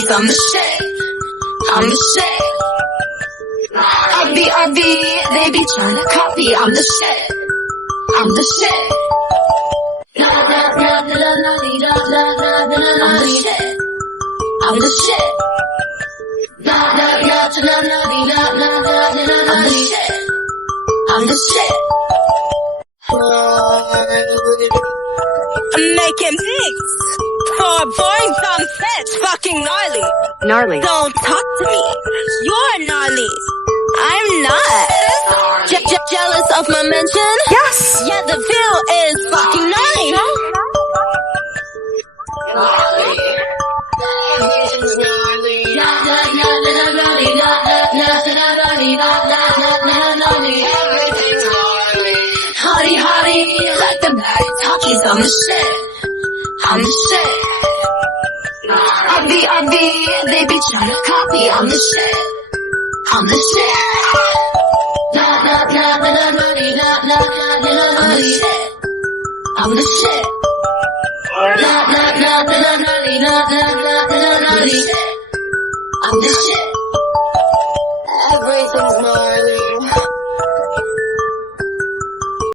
talkies, I'm the shit. I'm the shit. RB, they be trying to copy, I'm the shit. I'm the shit. I'm the shit. I'm the shit. I'm the shit. I'm the shit. I'm making pics for boys on sets, fucking gnarly. Gnarly. Don't talk to me. You're gnarly. I'm not. Jealous of my mention? Yes. Yeah, the feel is fucking gnarly. Hottie, like the bad talkies, I'm the shit. I'm the shit. RB, they be trying to copy, I'm the shit. I'm the shit. I'm the shit. I'm the shit. I'm the shit. I'm the shit.